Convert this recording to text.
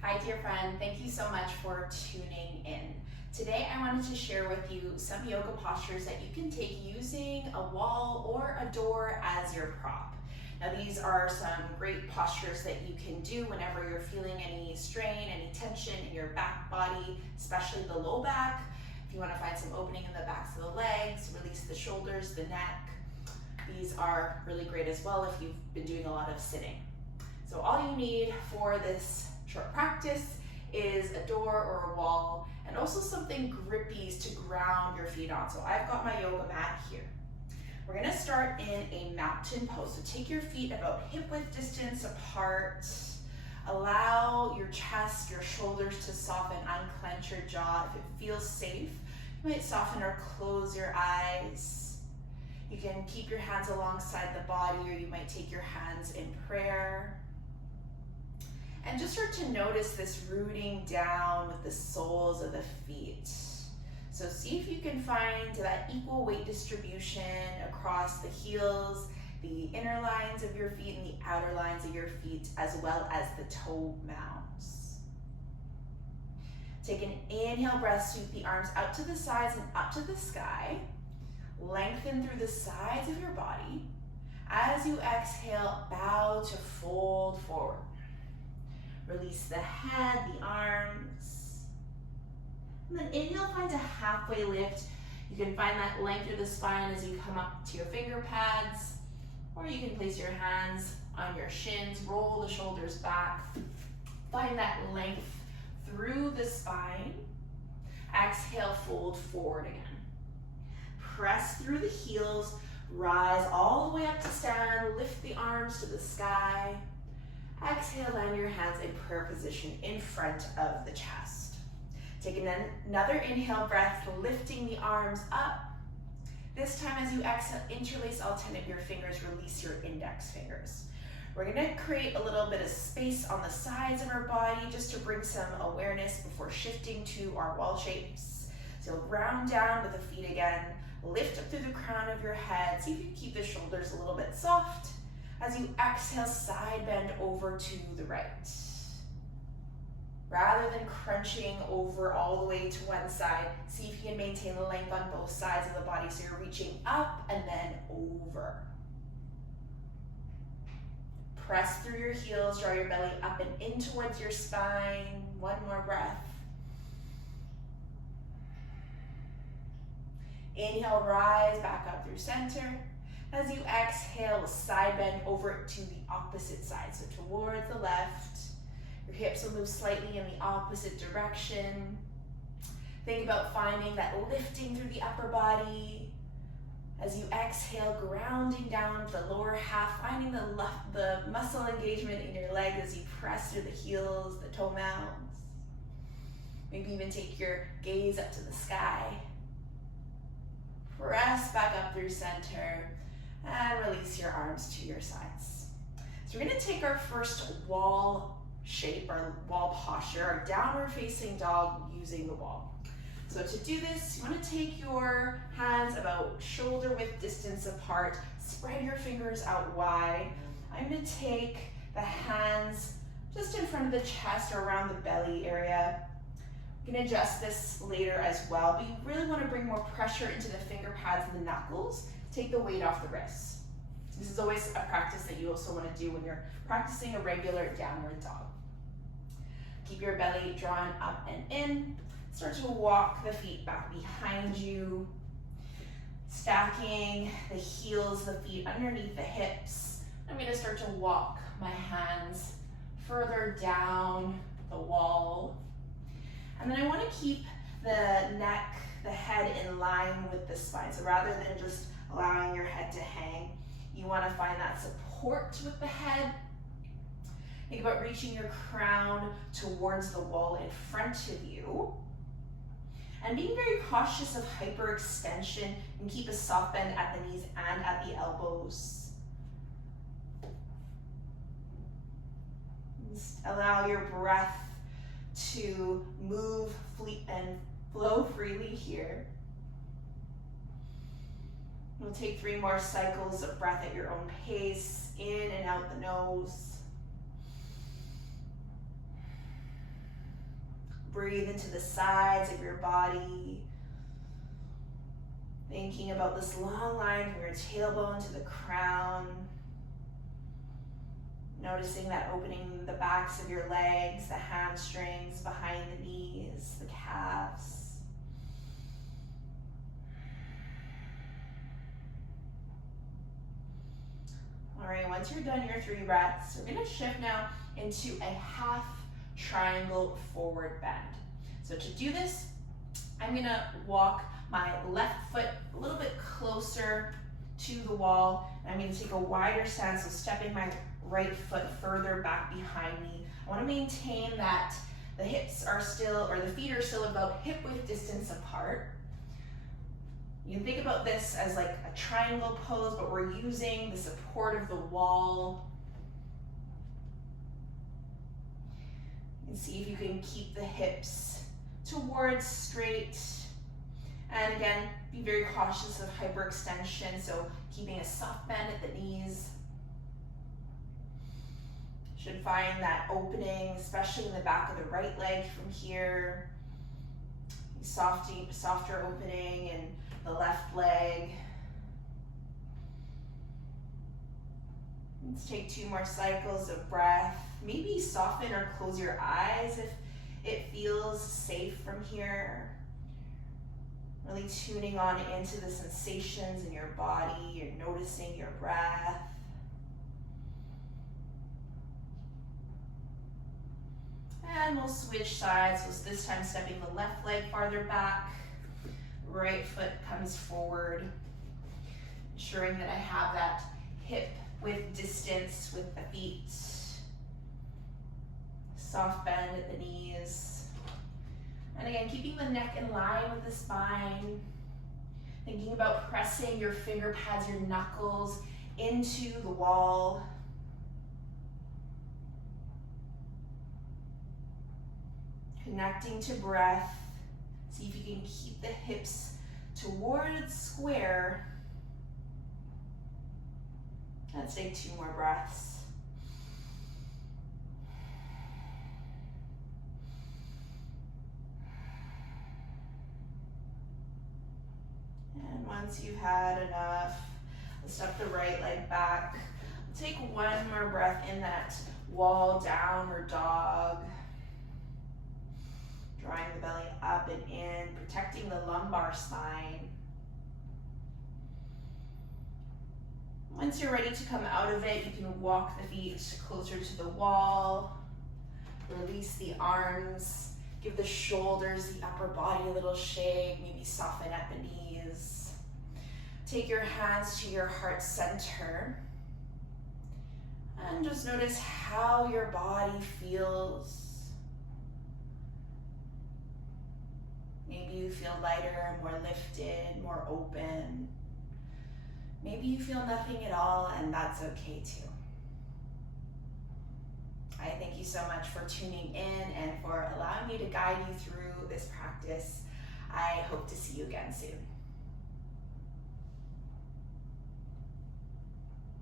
Hi dear friend, thank you so much for tuning in. Today I wanted to share with you some yoga postures that you can take using a wall or a door as your prop. Now these are some great postures that you can do whenever you're feeling any strain, any tension in your back body, especially the low back. If you want to find some opening in the backs of the legs, release the shoulders, the neck. These are really great as well if you've been doing a lot of sitting. So all you need for this short practice is a door or a wall and also something grippy to ground your feet on. So I've got my yoga mat here. We're gonna start in a mountain pose. So take your feet about hip width distance apart. Allow your chest, your shoulders to soften, unclench your jaw. If it feels safe, you might soften or close your eyes. You can keep your hands alongside the body, or you might take your hands in prayer. And just start to notice this rooting down with the soles of the feet. So see if you can find that equal weight distribution across the heels, the inner lines of your feet and the outer lines of your feet, as well as the toe mounds. Take an inhale breath, sweep the arms out to the sides and up to the sky. Lengthen through the sides of your body. As you exhale, bow to fold forward. Release the head, the arms. And then inhale, find a halfway lift. You can find that length through the spine as you come up to your finger pads, or you can place your hands on your shins, roll the shoulders back. Find that length through the spine. Exhale, fold forward again. Press through the heels, rise all the way up to stand, lift the arms to the sky. Exhale, land your hands in prayer position in front of the chest. Take another inhale breath, lifting the arms up. This time as you exhale, interlace all 10 of your fingers, release your index fingers. We're gonna create a little bit of space on the sides of our body just to bring some awareness before shifting to our wall shapes. So ground down with the feet again, lift up through the crown of your head. See if you can keep the shoulders a little bit soft. As you exhale, side bend over to the right. Rather than crunching over all the way to one side, see if you can maintain the length on both sides of the body. So you're reaching up and then over. Press through your heels, draw your belly up and in towards your spine. One more breath. Inhale, rise back up through center. As you exhale, side bend over to the opposite side, so towards the left. Your hips will move slightly in the opposite direction. Think about finding that lifting through the upper body. As you exhale, grounding down to the lower half, finding the muscle engagement in your leg as you press through the heels, the toe mounds. Maybe even take your gaze up to the sky. Press back up through center. And release your arms to your sides. So we're going to take our first wall shape, our wall posture, our downward facing dog using the wall. So to do this, you want to take your hands about shoulder width distance apart, spread your fingers out wide. I'm going to take the hands just in front of the chest or around the belly area. You can adjust this later as well, but you really want to bring more pressure into the finger pads and the knuckles. Take the weight off the wrists. This is always a practice that you also want to do when you're practicing a regular downward dog. Keep your belly drawn up and in. Start to walk the feet back behind you, stacking the heels, the feet underneath the hips. I'm going to start to walk my hands further down the wall. And then I want to keep the neck, the head in line with the spine. So rather than just allowing your head to hang, you want to find that support with the head. Think about reaching your crown towards the wall in front of you. And being very cautious of hyperextension, and keep a soft bend at the knees and at the elbows. Just allow your breath to move and flow freely here. We'll take 3 more cycles of breath at your own pace, in and out the nose. Breathe into the sides of your body. Thinking about this long line from your tailbone to the crown. Noticing that opening the backs of your legs, the hamstrings, behind the knees, the calves. All right, once you're done your 3 breaths, we're gonna shift now into a half triangle forward bend. So to do this, I'm gonna walk my left foot a little bit closer to the wall, and I'm gonna take a wider stance, so stepping my right foot further back behind me. I wanna maintain that the hips are still, or the feet are still about hip width distance apart. You can think about this as like a triangle pose, but we're using the support of the wall. And see if you can keep the hips towards straight. And again, be very cautious of hyperextension, so keeping a soft bend at the knees. Should find that opening, especially in the back of the right leg from here. Softer opening in the left leg. Let's take 2 more cycles of breath. Maybe soften or close your eyes if it feels safe from here. Really tuning on into the sensations in your body. You're noticing your breath. And we'll switch sides. So this time stepping the left leg farther back. Right foot comes forward. Ensuring that I have that hip width distance with the feet. Soft bend at the knees. And again, keeping the neck in line with the spine. Thinking about pressing your finger pads, your knuckles into the wall. Connecting to breath. See if you can keep the hips towards square. Let's take 2 more breaths. And once you've had enough, let's step the right leg back. Take 1 more breath in that wall downward dog. Drawing the belly up and in, protecting the lumbar spine. Once you're ready to come out of it, you can walk the feet closer to the wall. Release the arms. Give the shoulders, the upper body a little shake. Maybe soften at the knees. Take your hands to your heart center. And just notice how your body feels. Maybe you feel lighter, more lifted, more open. Maybe you feel nothing at all, and that's okay too. I thank you so much for tuning in and for allowing me to guide you through this practice. I hope to see you again soon.